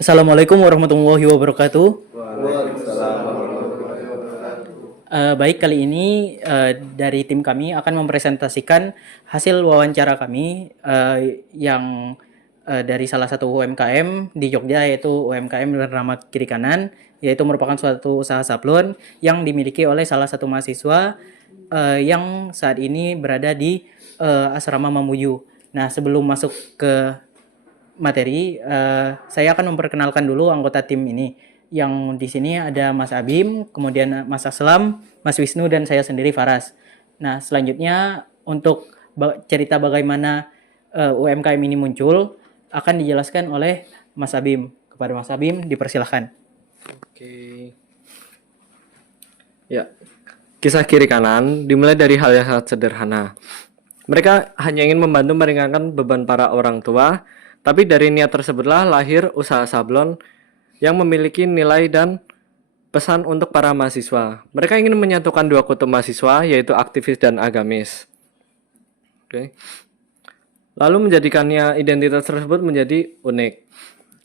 Assalamualaikum warahmatullahi wabarakatuh. Baik, kali ini dari tim kami akan mempresentasikan hasil wawancara kami yang dari salah satu UMKM di Jogja, yaitu UMKM bernama Kiri Kanan, yaitu merupakan suatu usaha sablon yang dimiliki oleh salah satu mahasiswa yang saat ini berada di Asrama Mamuju. Nah, sebelum masuk ke materi, saya akan memperkenalkan dulu anggota tim ini. Yang di sini ada Mas Abim, kemudian Mas Aslam, Mas Wisnu, dan saya sendiri Faras. Nah, selanjutnya untuk cerita bagaimana UMKM ini muncul akan dijelaskan oleh Mas Abim. Kepada Mas Abim, dipersilahkan. Oke. Ya, kisah kiri kanan dimulai dari hal yang sangat sederhana. Mereka hanya ingin membantu meringankan beban para orang tua, tapi dari niat tersebutlah lahir usaha sablon yang memiliki nilai dan pesan untuk para mahasiswa. Mereka ingin menyatukan dua kutub mahasiswa, yaitu aktivis dan agamis. Oke. Lalu menjadikannya identitas tersebut menjadi unik.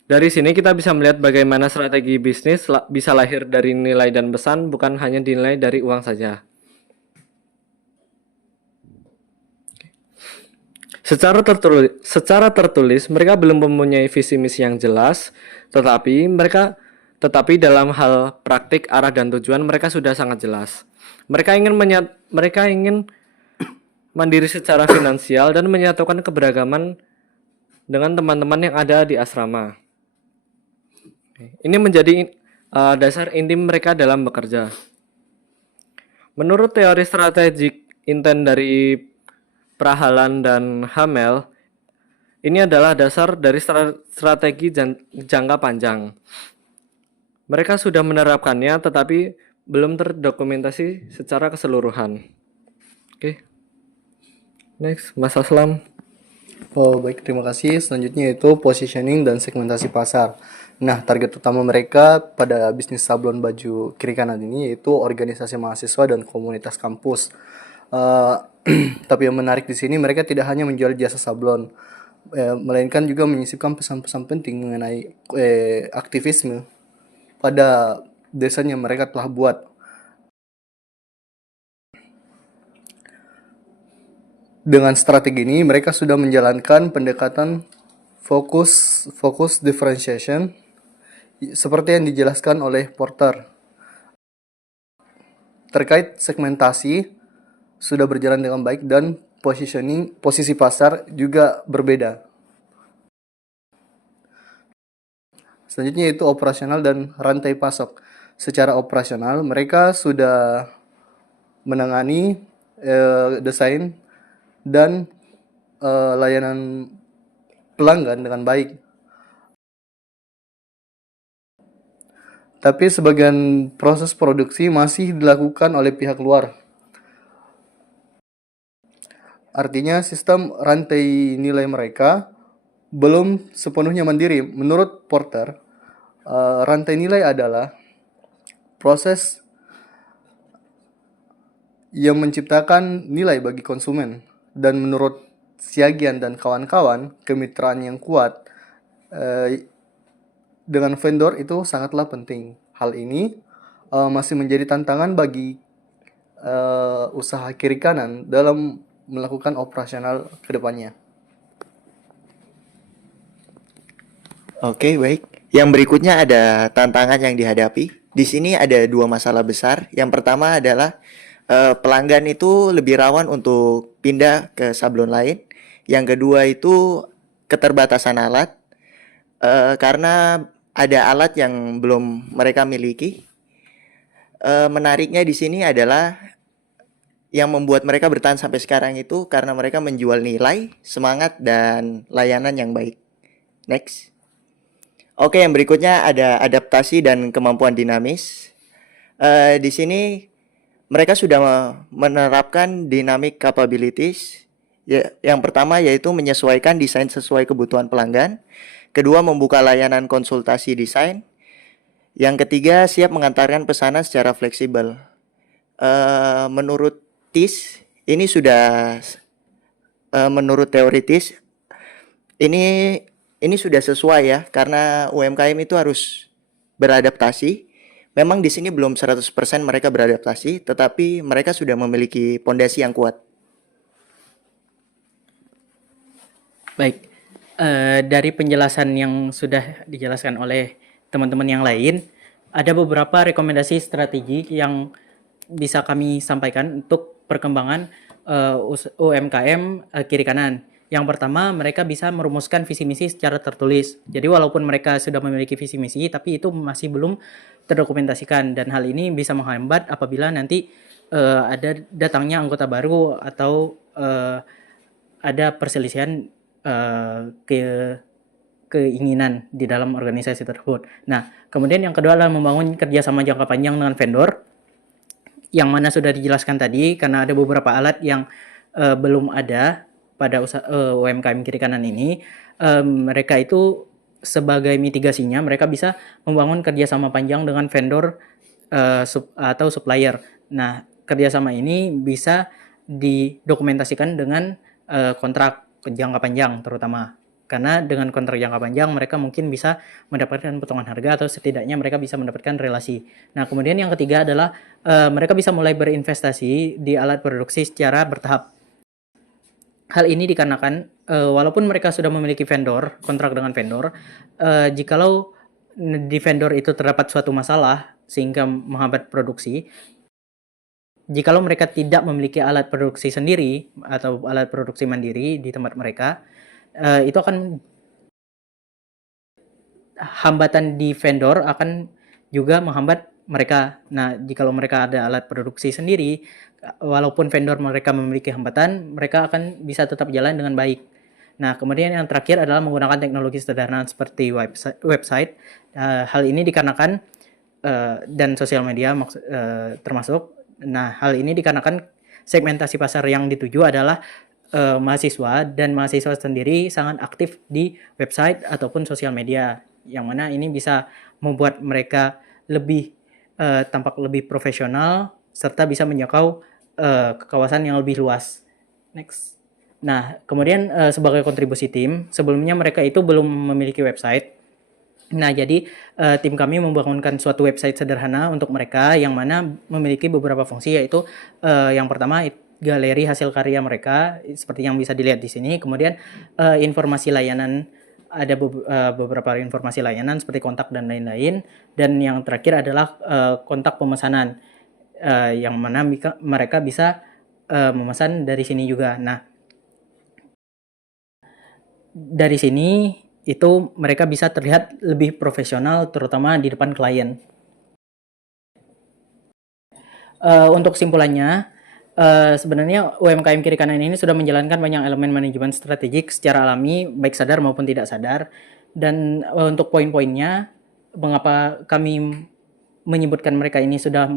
Dari sini kita bisa melihat bagaimana strategi bisnis bisa lahir dari nilai dan pesan, bukan hanya dinilai dari uang saja. Secara tertulis mereka belum mempunyai visi misi yang jelas, tetapi dalam hal praktik arah dan tujuan mereka sudah sangat jelas. Mereka ingin mandiri secara finansial dan menyatukan keberagaman dengan teman-teman yang ada di asrama. Ini menjadi dasar inti mereka dalam bekerja. Menurut teori strategik intent dari Prahalan dan Hamel, ini adalah dasar dari strategi jangka panjang. Mereka sudah menerapkannya, tetapi belum terdokumentasi secara keseluruhan. Oke, next, Mas Aslam. Oh, baik, terima kasih. Selanjutnya itu positioning dan segmentasi pasar. Nah, target utama mereka pada bisnis sablon baju kiri kanan ini yaitu organisasi mahasiswa dan komunitas kampus. Tapi yang menarik di sini mereka tidak hanya menjual jasa sablon, melainkan juga menyisipkan pesan-pesan penting mengenai aktivisme pada desain yang mereka telah buat. Dengan strategi ini, mereka sudah menjalankan pendekatan focus differentiation seperti yang dijelaskan oleh Porter. Terkait segmentasi sudah berjalan dengan baik dan posisi pasar juga berbeda. Selanjutnya itu operasional dan rantai pasok. Secara operasional, mereka sudah menangani desain dan layanan pelanggan dengan baik. Tapi sebagian proses produksi masih dilakukan oleh pihak luar. Artinya sistem rantai nilai mereka belum sepenuhnya mandiri. Menurut Porter, rantai nilai adalah proses yang menciptakan nilai bagi konsumen. Dan menurut Siagian dan kawan-kawan, kemitraan yang kuat dengan vendor itu sangatlah penting. Hal ini masih menjadi tantangan bagi usaha kiri kanan dalam melakukan operasional ke depannya. Oke, baik. Yang berikutnya ada tantangan yang dihadapi. Di sini ada dua masalah besar. Yang pertama adalah pelanggan itu lebih rawan untuk pindah ke sablon lain. Yang kedua itu keterbatasan alat, karena ada alat yang belum mereka miliki. Menariknya di sini adalah yang membuat mereka bertahan sampai sekarang itu karena mereka menjual nilai, semangat, dan layanan yang baik. Next. Oke, yang berikutnya ada adaptasi dan kemampuan dinamis. Di sini mereka sudah menerapkan dynamic capabilities. Ya, yang pertama yaitu menyesuaikan desain sesuai kebutuhan pelanggan. Kedua, membuka layanan konsultasi desain. Yang ketiga, siap mengantarkan pesanan secara fleksibel. Menurut TIS, ini sudah menurut teori TIS, ini ini sudah sesuai ya, karena UMKM itu harus beradaptasi. Memang di sini belum 100% mereka beradaptasi, tetapi mereka sudah memiliki pondasi yang kuat. Baik, dari penjelasan yang sudah dijelaskan oleh teman-teman yang lain, ada beberapa rekomendasi strategi yang bisa kami sampaikan untuk perkembangan UMKM kiri kanan. Yang pertama, mereka bisa merumuskan visi misi secara tertulis. Jadi walaupun mereka sudah memiliki visi misi, tapi itu masih belum terdokumentasikan, dan hal ini bisa menghambat apabila nanti ada datangnya anggota baru atau ada perselisihan ke keinginan di dalam organisasi tersebut. Nah, kemudian yang kedua adalah membangun kerjasama jangka panjang dengan vendor, yang mana sudah dijelaskan tadi, karena ada beberapa alat yang belum ada pada UMKM kiri kanan ini. Mereka itu sebagai mitigasinya, mereka bisa membangun kerjasama panjang dengan vendor atau supplier. Nah, kerjasama ini bisa didokumentasikan dengan kontrak jangka panjang terutama, karena dengan kontrak jangka panjang mereka mungkin bisa mendapatkan potongan harga atau setidaknya mereka bisa mendapatkan relasi. Nah, kemudian yang ketiga adalah mereka bisa mulai berinvestasi di alat produksi secara bertahap. Hal ini dikarenakan walaupun mereka sudah memiliki vendor, kontrak dengan vendor, jikalau di vendor itu terdapat suatu masalah sehingga menghambat produksi, jikalau mereka tidak memiliki alat produksi sendiri atau alat produksi mandiri di tempat mereka, itu akan hambatan di vendor akan juga menghambat mereka. Nah, jikalau mereka ada alat produksi sendiri, walaupun vendor mereka memiliki hambatan, mereka akan bisa tetap jalan dengan baik. Nah, kemudian yang terakhir adalah menggunakan teknologi sederhana seperti website. Hal ini dikarenakan dan sosial media termasuk. Nah, hal ini dikarenakan segmentasi pasar yang dituju adalah mahasiswa, dan mahasiswa sendiri sangat aktif di website ataupun sosial media, yang mana ini bisa membuat mereka lebih tampak lebih profesional serta bisa menjangkau kawasan yang lebih luas. Next. Nah, kemudian sebagai kontribusi tim, sebelumnya mereka itu belum memiliki website. Nah, jadi tim kami membangunkan suatu website sederhana untuk mereka yang mana memiliki beberapa fungsi, yaitu yang pertama galeri hasil karya mereka seperti yang bisa dilihat di sini. Kemudian informasi layanan, ada beberapa informasi layanan seperti kontak dan lain-lain. Dan yang terakhir adalah kontak pemesanan yang mana mereka bisa memesan dari sini juga. Nah, dari sini itu mereka bisa terlihat lebih profesional terutama di depan klien. Untuk kesimpulannya, sebenarnya UMKM kiri kanan ini sudah menjalankan banyak elemen manajemen strategik secara alami, baik sadar maupun tidak sadar. Dan untuk poin-poinnya, mengapa kami menyebutkan mereka ini sudah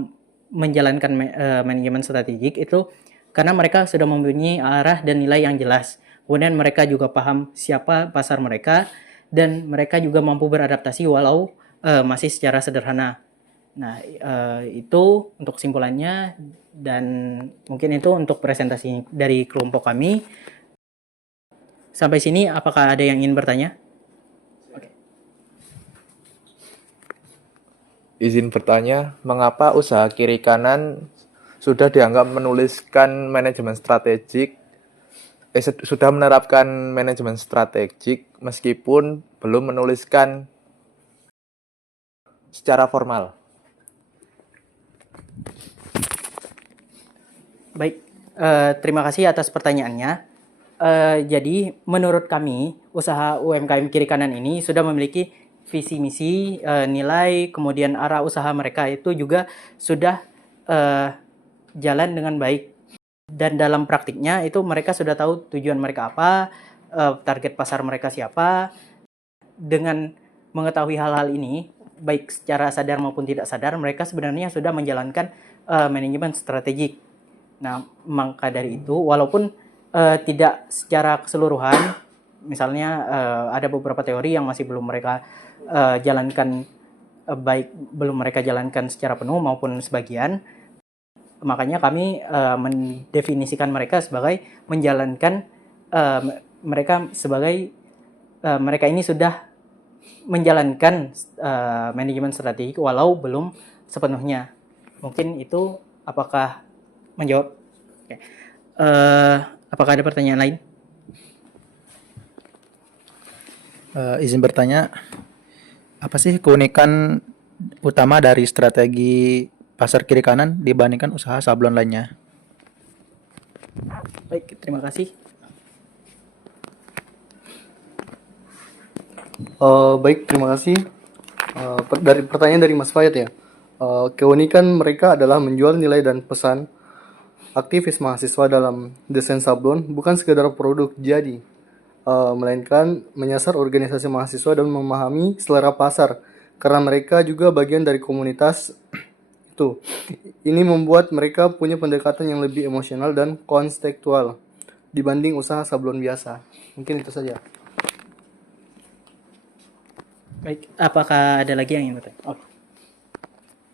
menjalankan manajemen strategik itu karena mereka sudah mempunyai arah dan nilai yang jelas. Kemudian mereka juga paham siapa pasar mereka, dan mereka juga mampu beradaptasi walau masih secara sederhana. Nah, itu untuk kesimpulannya, dan mungkin itu untuk presentasi dari kelompok kami. Sampai sini, apakah ada yang ingin bertanya? Izin bertanya, mengapa usaha kiri kanan sudah dianggap menuliskan manajemen strategik, sudah menerapkan manajemen strategik meskipun belum menuliskan secara formal? Baik, terima kasih atas pertanyaannya. Jadi menurut kami, usaha UMKM kiri kanan ini sudah memiliki visi misi, nilai, kemudian arah usaha mereka itu juga sudah jalan dengan baik. Dan dalam praktiknya itu mereka sudah tahu tujuan mereka apa, target pasar mereka siapa. Dengan mengetahui hal-hal ini, baik secara sadar maupun tidak sadar, mereka sebenarnya sudah menjalankan manajemen strategik. Nah, maka dari itu, walaupun tidak secara keseluruhan, misalnya ada beberapa teori yang masih belum mereka jalankan belum mereka jalankan secara penuh maupun sebagian, makanya kami mendefinisikan mereka sebagai menjalankan mereka sebagai mereka ini sudah menjalankan manajemen strategik walau belum sepenuhnya. Mungkin itu apakah menjawab? Oke. Apakah ada pertanyaan lain? Izin bertanya, apa sih keunikan utama dari strategi pasar kiri kanan dibandingkan usaha sablon lainnya? Baik, terima kasih. Baik, terima kasih. Dari pertanyaan dari Mas Fayat ya. Keunikan mereka adalah menjual nilai dan pesan. Aktivis mahasiswa dalam desain sablon bukan sekedar produk jadi, melainkan menyasar organisasi mahasiswa dan memahami selera pasar, karena mereka juga bagian dari komunitas itu. Ini membuat mereka punya pendekatan yang lebih emosional dan konstekstual dibanding usaha sablon biasa. Mungkin itu saja. Baik, apakah ada lagi yang ingin bertanya? Oke.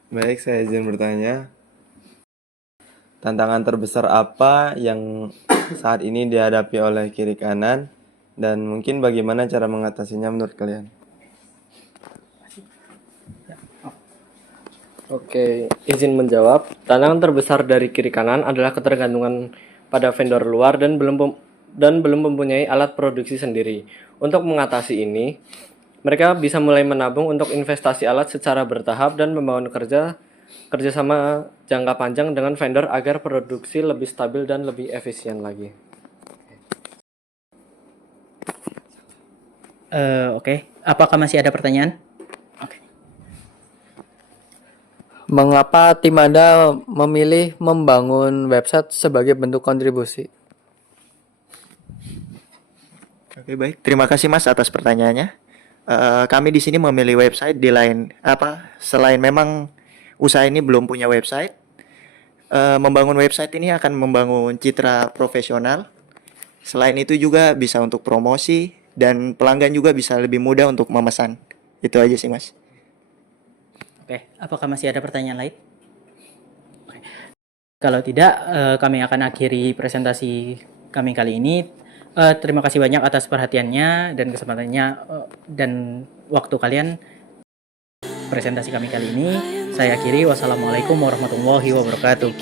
Baik, saya izin bertanya. Tantangan terbesar apa yang saat ini dihadapi oleh kiri kanan dan mungkin bagaimana cara mengatasinya menurut kalian? Oke, izin menjawab. Tantangan terbesar dari kiri kanan adalah ketergantungan pada vendor luar dan belum mempunyai alat produksi sendiri. Untuk mengatasi ini, mereka bisa mulai menabung untuk investasi alat secara bertahap dan membangun kerjasama jangka panjang dengan vendor agar produksi lebih stabil dan lebih efisien lagi. Oke. Apakah masih ada pertanyaan? Oke. Mengapa tim Anda memilih membangun website sebagai bentuk kontribusi? Oke, baik. Terima kasih Mas atas pertanyaannya. Kami di sini memilih website selain memang usaha ini belum punya website, membangun website ini akan membangun citra profesional. Selain itu juga bisa untuk promosi dan pelanggan juga bisa lebih mudah untuk memesan. Itu aja sih Mas. Oke, apakah masih ada pertanyaan lain? Oke. Kalau tidak, kami akan akhiri presentasi kami kali ini. Terima kasih banyak atas perhatiannya dan kesempatannya dan waktu kalian presentasi kami kali ini. Saya akhiri. Wassalamualaikum warahmatullahi wabarakatuh.